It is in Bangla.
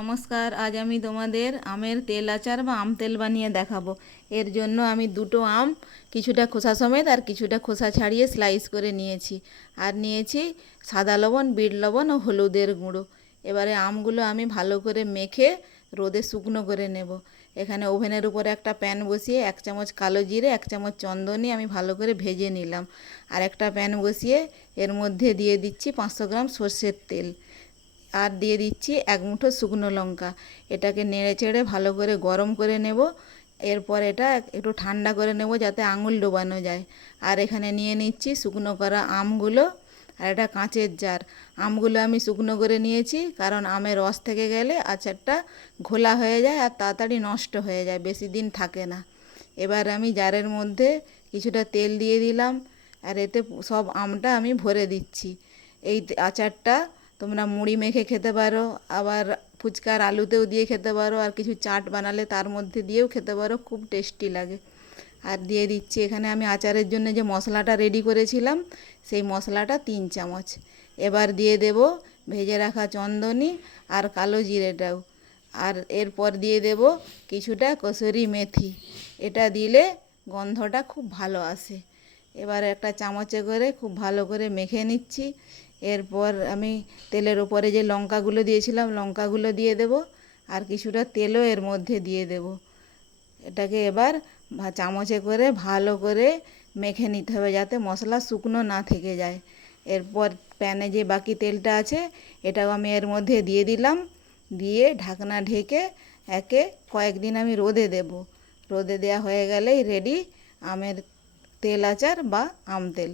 নমস্কার, আজ আমি তোমাদের আমের তেল আচার বা আম তেল বানিয়ে দেখাবো। এর জন্য আমি দুটো আম কিছুটা খোসা সমেত আর কিছুটা খোসা ছাড়িয়ে স্লাইস করে নিয়েছি। আর নিয়েছি সাদা লবণ, বিট লবণ ও হলুদের গুঁড়ো। এবারে আমগুলো আমি ভালো করে মেখে রোদে শুকনো করে নেব। এখানে ওভেনের উপরে একটা প্যান বসিয়ে 1 চামচ কালো জিরে, 1 চামচ চন্দনী আমি ভালো করে ভেজে নিলাম। আর একটা প্যান বসিয়ে এর মধ্যে দিয়ে দিচ্ছি 500 গ্রাম সর্ষের তেল। আর দিয়ে দিচ্ছি 1 মুঠো শুকনো লঙ্কা। এটাকে নেড়ে চেড়ে ভালো করে গরম করে নেব। এরপর এটা একটু ঠান্ডা করে নেব যাতে আঙুল ডোবানো যায়। আর এখানে নিয়ে নিচ্ছি শুকনো করা আমগুলো আর এটা কাঁচের জার। আমগুলো আমি শুকনো করে নিয়েছি কারণ আমের রস থেকে গেলে আচারটা ঘোলা হয়ে যায় আর তাড়াতাড়ি নষ্ট হয়ে যায়, বেশি দিন থাকে না। এবার আমি জারের মধ্যে কিছুটা তেল দিয়ে দিলাম আর এতে সব আমটা আমি ভরে দিচ্ছি। এই আচারটা তোমরা মুড়ি মেখে খেতে পারো, আবার ফুচকার আলুতেও দিয়ে খেতে পারো, আর কিছু চাট বানালে তার মধ্যে দিয়েও খেতে পারো, খুব টেস্টি লাগে। আর দিয়ে দিচ্ছি এখানে আমি আচারের জন্য যে মশলাটা রেডি করেছিলাম সেই মশলাটা 3 চামচ। এবার দিয়ে দেব ভেজে রাখা চন্দনী আর কালো জিরেটাও। আর এরপর দিয়ে দেব কিছুটা কসুরি মেথি। এটা দিলে গন্ধটা খুব ভালো আসে। এবার একটা চামচে করে খুব ভালো করে মেখে নিচ্ছি। এরপর আমি তেলের উপরে যে লঙ্কাগুলো দিয়েছিলাম লঙ্কাগুলো দিয়ে দেব আর কিছুটা তেলও এর মধ্যে দিয়ে দেব। এটাকে এবার চামচে করে ভালো করে মেখে নিতে হবে যাতে মশলা শুকনো না থেকে যায়। এরপর প্যানে যে বাকি তেলটা আছে এটাও আমি এর মধ্যে দিয়ে দিলাম, দিয়ে ঢাকনা ঢেকে কয়েকদিন আমি রোদে দেব। রোদে দেওয়া হয়ে গেলেই রেডি আমের তেল আচার বা আম তেল।